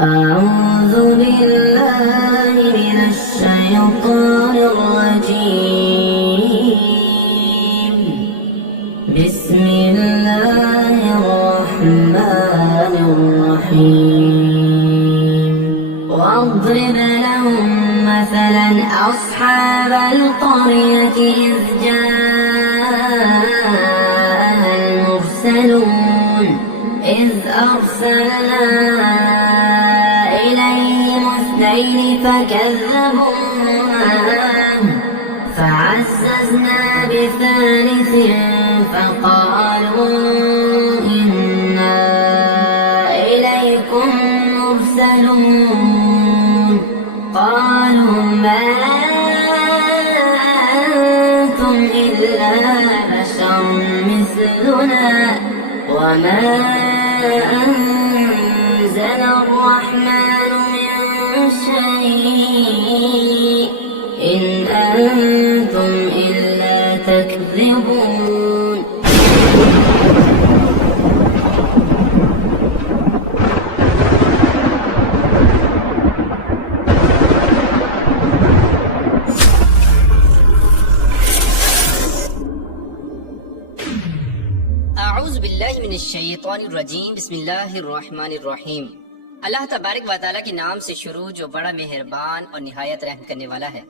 أعوذ بالله من الشيطان الرجيم بسم الله الرحمن الرحيم واضرب لهم مثلا أصحاب القرية إذ جاءها المرسلون إذ أرسلنا إليهم اثنين فكذبوهما فعززنا بثالث فقالوا إنا إليكم مرسلون قالوا ما أنتم إلا بشر مثلنا وما أنزل الرحمن من شيء إن أنتم إلا تكذبون. اعوذ باللہ من الشیطان الرجیم بسم اللہ الرحمن الرحیم. اللہ تبارک و تعالیٰ کے نام سے شروع جو بڑا مہربان اور نہایت رحم کرنے والا ہے.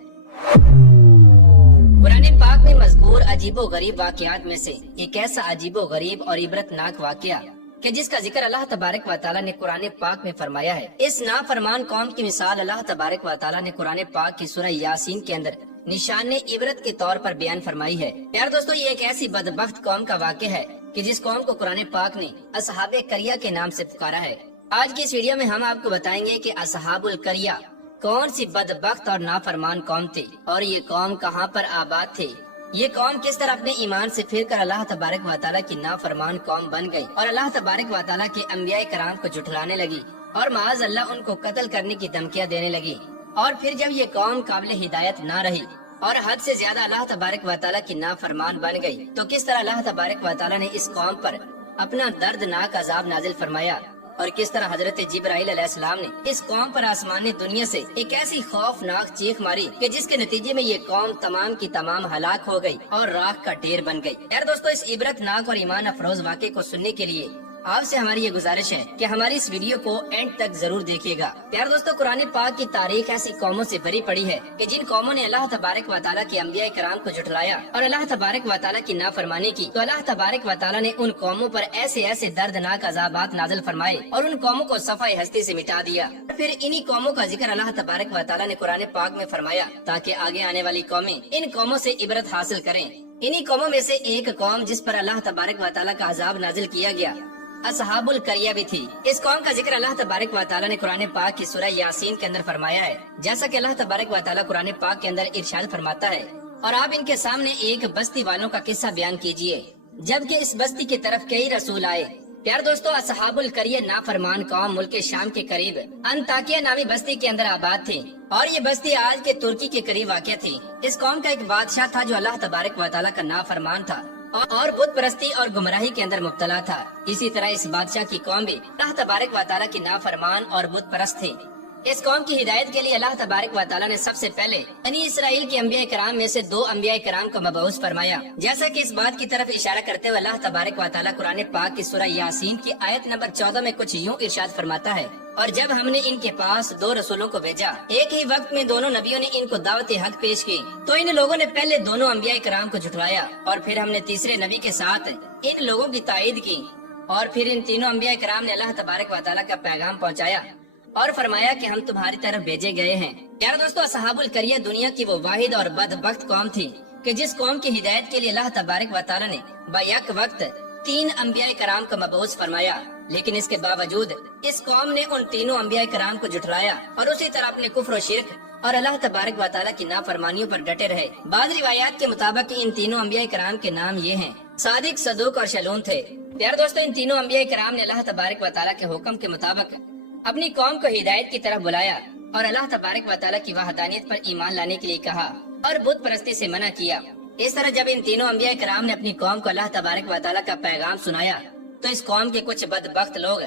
قرآن پاک میں مذکور عجیب و غریب واقعات میں سے ایک ایسا عجیب و غریب اور عبرتناک واقعہ کہ جس کا ذکر اللہ تبارک و تعالیٰ نے قرآن پاک میں فرمایا ہے. اس نافرمان قوم کی مثال اللہ تبارک و تعالیٰ نے قرآن پاک کی سورہ یاسین کے اندر نشان عبرت کے طور پر بیان فرمائی ہے. پیار دوستو، یہ ایک ایسی بدبخت قوم کا واقعہ ہے کہ جس قوم کو قرآن پاک نے اصحاب قریہ کے نام سے پکارا ہے. آج کی اس ویڈیو میں ہم آپ کو بتائیں گے کہ اصحاب القریہ کون سی بدبخت اور نافرمان قوم تھی اور یہ قوم کہاں پر آباد تھی. یہ قوم کس طرح اپنے ایمان سے پھر کر اللہ تبارک و تعالیٰ کی نافرمان قوم بن گئی اور اللہ تبارک و تعالیٰ کے انبیاء کرام کو جھٹلانے لگی اور معاذ اللہ ان کو قتل کرنے کی دھمکیاں دینے لگی. اور پھر جب یہ قوم قابل ہدایت نہ رہی اور حد سے زیادہ اللہ تبارک و تعالیٰ کی نافرمان بن گئی تو کس طرح اللہ تبارک و تعالیٰ نے اس قوم پر اپنا دردناک عذاب نازل فرمایا اور کس طرح حضرت جبرائیل علیہ السلام نے اس قوم پر آسمان دنیا سے ایک ایسی خوفناک چیخ ماری کہ جس کے نتیجے میں یہ قوم تمام کی تمام ہلاک ہو گئی اور راکھ کا ڈھیر بن گئی. یار دوستو، اس عبرتناک اور ایمان افروز واقعے کو سننے کے لیے آپ سے ہماری یہ گزارش ہے کہ ہماری اس ویڈیو کو اینڈ تک ضرور دیکھیے گا. پیار دوستو، قرآن پاک کی تاریخ ایسی قوموں سے بھری پڑی ہے کہ جن قوموں نے اللہ تبارک و تعالیٰ کے انبیاء کرام کو جھٹلایا اور اللہ تبارک و تعالیٰ کی نافرمانی کی تو اللہ تبارک و تعالیٰ نے ان قوموں پر ایسے ایسے دردناک عذابات نازل فرمائے اور ان قوموں کو صفحہ ہستی سے مٹا دیا. پھر انہی قوموں کا ذکر اللہ تبارک و تعالیٰ نے قرآن پاک میں فرمایا تاکہ آگے آنے والی قومیں ان قوموں سے عبرت حاصل کریں. انہی قوموں میں سے ایک قوم جس پر اللہ تبارک و تعالیٰ کا عذاب نازل کیا گیا اصحاب القریہ بھی تھی. اس قوم کا ذکر اللہ تبارک و تعالیٰ نے قرآن پاک کی سورہ یاسین کے اندر فرمایا ہے. جیسا کہ اللہ تبارک و تعالیٰ قرآن پاک کے اندر ارشاد فرماتا ہے اور آپ ان کے سامنے ایک بستی والوں کا قصہ بیان کیجئے جبکہ اس بستی کی طرف کئی رسول آئے. پیار دوستو، اصحاب القریہ نافرمان قوم ملک شام کے قریب انطاکیہ نامی بستی کے اندر آباد تھی اور یہ بستی آج کے ترکی کے قریب واقع تھی. اس قوم کا ایک بادشاہ تھا جو اللہ تبارک و تعالیٰ کا نافرمان تھا اور بت پرستی اور گمراہی کے اندر مبتلا تھا. اسی طرح اس بادشاہ کی قوم بھی اللہ تبارک و تعالیٰ کی نافرمان اور بت پرست تھی. اس قوم کی ہدایت کے لیے اللہ تبارک و تعالیٰ نے سب سے پہلے بنی اسرائیل کے انبیاء کرام میں سے 2 انبیاء کرام کو مبعوث فرمایا. جیسا کہ اس بات کی طرف اشارہ کرتے ہوئے اللہ تبارک و تعالیٰ قرآن پاک کی سورہ یاسین کی آیت نمبر 14 میں کچھ یوں ارشاد فرماتا ہے اور جب ہم نے ان کے پاس 2 رسولوں کو بھیجا ایک ہی وقت میں دونوں نبیوں نے ان کو دعوت حق پیش کی تو ان لوگوں نے پہلے دونوں انبیاء کرام کو جھٹلایا اور پھر ہم نے تیسرے نبی کے ساتھ ان لوگوں کی تائید کی اور پھر ان تینوں انبیاء کرام نے اللہ تبارک و تعالیٰ کا پیغام پہنچایا اور فرمایا کہ ہم تمہاری طرف بھیجے گئے ہیں. پیارے دوستو، اصحاب القریہ دنیا کی وہ واحد اور بدبخت قوم تھی کہ جس قوم کی ہدایت کے لیے اللہ تبارک و تعالیٰ نے بیک وقت 3 انبیاء کرام کو مبعوث فرمایا. لیکن اس کے باوجود اس قوم نے ان تینوں انبیاء کرام کو جھٹلایا اور اسی طرح اپنے کفر و شرک اور اللہ تبارک و تعالیٰ کی نافرمانیوں پر ڈٹے رہے. بعض روایات کے مطابق ان تینوں انبیاء کرام کے نام یہ ہیں: صادق، صدوق اور شلون تھے. پیارے دوستو، ان تینوں انبیاء کرام نے اللہ تبارک و تعالیٰ کے حکم کے مطابق اپنی قوم کو ہدایت کی طرف بلایا اور اللہ تبارک و تعالیٰ کی وحدانیت پر ایمان لانے کے لیے کہا اور بت پرستی سے منع کیا. اس طرح جب ان تینوں انبیاء کرام نے اپنی قوم کو اللہ تبارک و تعالیٰ کا پیغام سنایا تو اس قوم کے کچھ بدبخت لوگ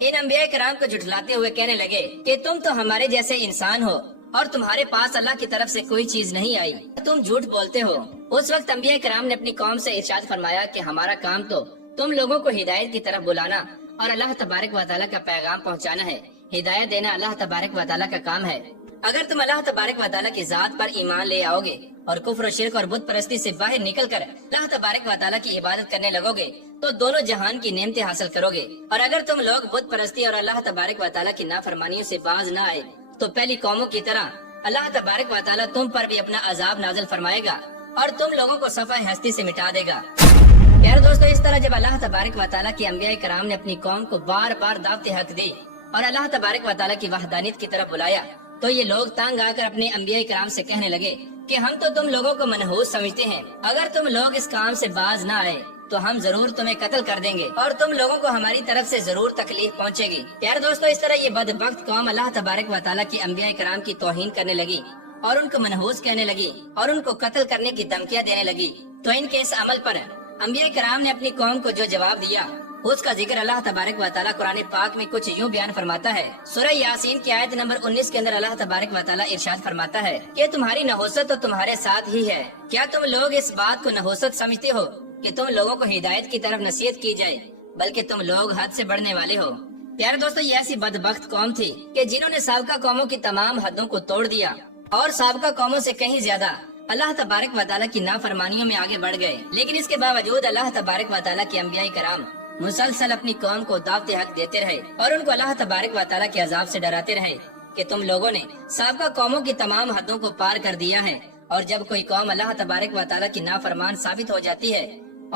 ان अंबिया कराम को झुठलाते हुए कहने लगे कि तुम तो हमारे जैसे इंसान हो और तुम्हारे पास अल्लाह की तरफ से कोई चीज नहीं आई, तुम झूठ बोलते हो। उस वक्त अंबिया कराम ने अपनी कौम से इरशाद फरमाया कि हमारा काम तो तुम लोगों को हिदायत की तरफ बुलाना और अल्लाह तबारक व तआला का पैगाम पहुंचाना है। हिदायत देना अल्लाह तबारक व तआला का काम है। अगर तुम अल्लाह तबारक व तआला की जात पर ईमान ले आओगे और कुफ्र और शिर्क और बुत परस्ती से बाहर निकल कर अल्लाह तबारक व तआला की इबादत करने लगोगे तो दोनों जहान की नेमतें हासिल करोगे। और अगर तुम लोग बुत परस्ती और अल्लाह तबारक व तआला की नाफरमानियों से बाज न आए तो पहली कौमों की तरह अल्लाह तबारक व तआला तुम पर भी अपना अजाब नाजिल फरमाएगा और तुम लोगों को सफ़े हस्ती से मिटा देगा। प्यारे दोस्तों, इस तरह जब अल्लाह तबारक व तआला के अंबिया कराम ने अपनी कौम को बार बार दावते हक दी और अल्लाह तबारक व तआला की वहदानियत की तरफ बुलाया तो ये लोग तंग आकर अपने अंबिया कराम से कहने लगे कि हम तो तुम लोगों को मनहूस समझते हैं, अगर तुम लोग इस काम से बाज न आए तो हम जरूर तुम्हें कत्ल कर देंगे और तुम लोगों को हमारी तरफ से जरूर तकलीफ पहुंचेगी। प्यारे दोस्तों, इस तरह ये बदबख्त कौम अल्लाह तबारक व तआला की अंबिया कराम की तौहीन करने लगी और उनको मनहूस कहने लगी और उनको कत्ल करने की धमकियां देने लगी। तो इनके इस अमल पर अंबिया कराम ने अपनी कौम को जो जवाब दिया उसका जिक्र अल्लाह तबारक व तआला कुरान पाक में कुछ यूं बयान फरमाता है। सूरह यासीन की आयत नंबर 19 के अंदर अल्लाह तबारक व तआला इरशाद फरमाता है कि तुम्हारी नहुसत तो तुम्हारे साथ ही है, क्या तुम लोग इस बात को नहुसत समझते हो कि तुम लोगों को हिदायत की तरफ नसीहत की जाए, बल्कि तुम लोग हद से बढ़ने वाले हो। प्यारे दोस्तों, ये ऐसी बदबख्त कौम थी कि जिन्होंने साबका कौमों की तमाम हदों को तोड़ दिया और साबका कौमों से कहीं ज्यादा अल्लाह तबारक व तआला की नाफरमानियों में आगे बढ़ गए। लेकिन इसके बावजूद अल्लाह तबारक व तआला के अंबिया कराम मुसलसल अपनी कौम को दावते हक देते रहे और उनको अल्लाह तबारक व तआला के अजाब से डराते रहे कि तुम लोगों ने साबका कौमों की तमाम हदों को पार कर दिया है और जब कोई कौम अल्लाह तबारक व तआला की नाफरमान साबित हो जाती है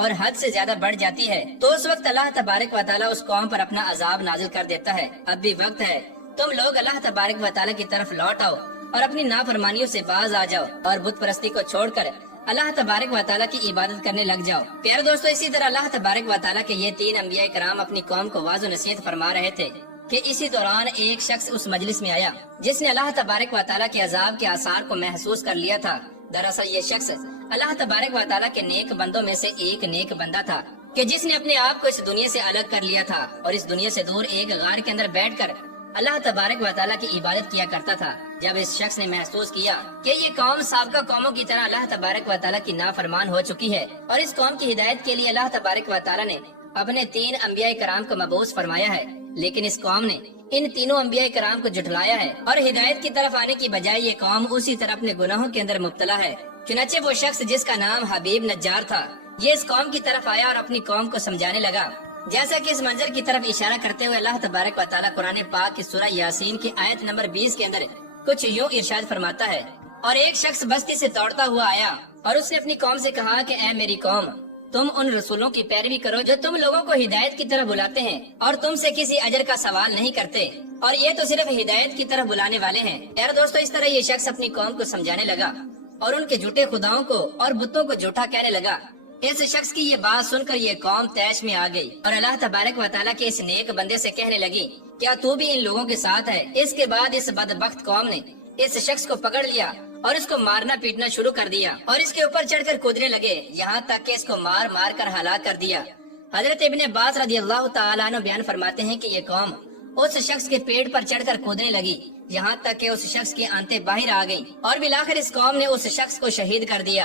और हद से ज्यादा बढ़ जाती है तो उस वक्त अल्लाह तबारक व तआला उस कौम पर अपना अजाब नाजिल कर देता है। अब भी वक्त है, तुम लोग अल्लाह तबारक व तआला की तरफ लौट आओ और अपनी नाफरमानियों से बाज आ जाओ और बुत परस्ती को छोड़कर अल्लाह तबारक व तआला की इबादत करने लग जाओ। प्यारे दोस्तों, इसी तरह अल्लाह तबारक व तआला के ये तीन अंबिया कराम अपनी कौम को वाज़ो नसीहत फरमा रहे थे कि इसी दौरान एक शख्स उस मजलिस में आया जिसने अल्लाह तबारक व तआला के अजाब के आसार को महसूस कर लिया था। दरअसल ये शख्स अल्लाह तबारक व तआला के नेक बंदों में से एक नेक बंदा था कि जिसने अपने आप को इस दुनिया से अलग कर लिया था और इस दुनिया से दूर एक गार के अंदर बैठकर अल्लाह तबारक व तआला की इबादत किया करता था। जब इस शख्स ने महसूस किया कि ये कौम साबका कौमों की तरह अल्लाह तबारक व तआला की नाफरमान हो चुकी है और इस कौम की हिदायत के लिए अल्लाह तबारक व तआला ने अपने तीन अंबिया कराम को मबूस फरमाया है, लेकिन इस कौम ने इन तीनों अंबिया कराम को झुठलाया है और हिदायत की तरफ आने की बजाय ये कौम उसी तरह अपने गुनाहों के अंदर मुब्तला है। चुनाचे वो शख्स जिसका नाम हबीब नज्जार था ये इस कौम की तरफ आया और अपनी कौम को समझाने लगा। जैसा कि इस मंजर की तरफ इशारा करते हुए अल्लाह तबारक व तआला कुरान पाक की सूरह यासीन की आयत नंबर 20 के अंदर कुछ यूं इरशाद फरमाता है, और एक शख्स बस्ती से दौड़ता हुआ आया और उसने अपनी कौम से कहा कि ऐ मेरी कौम, तुम उन रसूलों की पैरवी करो जो तुम लोगों को हिदायत की तरफ बुलाते हैं और तुमसे किसी अजर का सवाल नहीं करते और ये तो सिर्फ हिदायत की तरफ बुलाने वाले हैं। यार दोस्तों, इस तरह ये शख्स अपनी कौम को समझाने लगा और उनके झूठे खुदाओं को और बुतों को झूठा कहने लगा। इस शख्स की ये बात सुनकर ये कौम तैश में आ गई और अल्लाह तबारक व तआला के इस नेक बंदे से कहने लगी, क्या तू भी इन लोगों के साथ है? इसके बाद इस बदबख्त कौम ने इस शख्स को पकड़ लिया और इसको मारना पीटना शुरू कर दिया और इसके ऊपर चढ़कर कूदने लगे, यहाँ तक कि इसको मार मार कर हलाक कर दिया। हजरत इब्ने अब्बास रज़ियल्लाहु तआला अन्हु बयान फरमाते हैं कि ये कौम उस शख्स के पेट पर चढ़कर कूदने लगी, यहाँ तक कि उस शख्स की आंतें बाहर आ गईं और बिलाखिर इस कौम ने उस शख्स को शहीद कर दिया।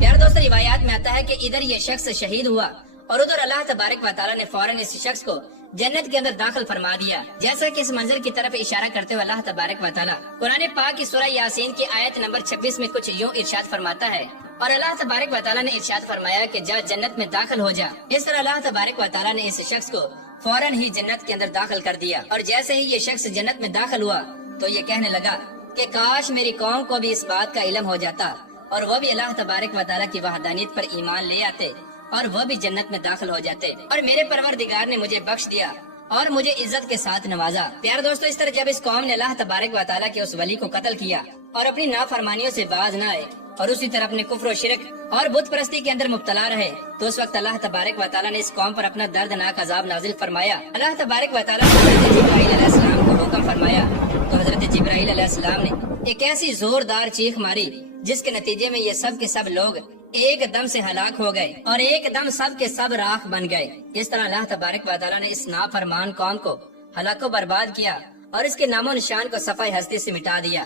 यार दोस्तों, रिवायात में आता है कि इधर ये शख्स शहीद हुआ और उधर अल्लाह तबारक व तआला ने फौरन इस शख्स को जन्नत के अंदर दाखिल फरमा दिया। जैसा कि इस मंजर की तरफ इशारा करते हुए अल्लाह तबारक व तआला कुरान पाक की सूरह यासीन की आयत नंबर 26 में कुछ यूं इरशाद फरमाता है, और अल्लाह तबारक व तआला ने इरशाद फरमाया कि जा जन्नत में दाखिल हो जा। इस तरह अल्लाह तबारक व तआला ने इस शख्स को फौरन ही जन्नत के अंदर दाखिल कर दिया और जैसे ही ये शख्स जन्नत में दाखिल हुआ तो ये कहने लगा कि काश मेरी कौम को भी इस बात का इल्म हो जाता और वह भी अल्लाह तबारक व तआला की वहदानियत पर ईमान ले आते और वह भी जन्नत में दाखिल हो जाते और मेरे परवरदिगार ने मुझे बख्श दिया और मुझे इज्जत के साथ नवाजा। प्यारे दोस्तों, इस तरह जब इस कौम ने अल्लाह तबारक व तआला के उस वली को कत्ल किया और अपनी नाफरमानियों से बाज न आए और उसी तरह अपने कुफ्र और शिरक और बुत परस्ती के अंदर मुब्तला रहे तो उस वक्त अल्लाह तबारक व तआला ने इस कौम पर अपना दर्दनाक अजाब नाजिल फरमाया। अल्लाह तबारक व तआला ने हज़रत जिब्राईल अलैहिस्सलाम को हुक्म फरमाया तो हज़रत जिब्राईल अलैहिस्सलाम ने एक ऐसी जोरदार चीख मारी जिसके नतीजे में ये सब के सब लोग ایک دم سے ہلاک ہو گئے اور ایک دم سب کے سب راکھ بن گئے۔ اس طرح اللہ تبارک و تعالیٰ نے اس نافرمان قوم کو ہلاک و برباد کیا اور اس کے نام و نشان کو صفحہ ہستی سے مٹا دیا۔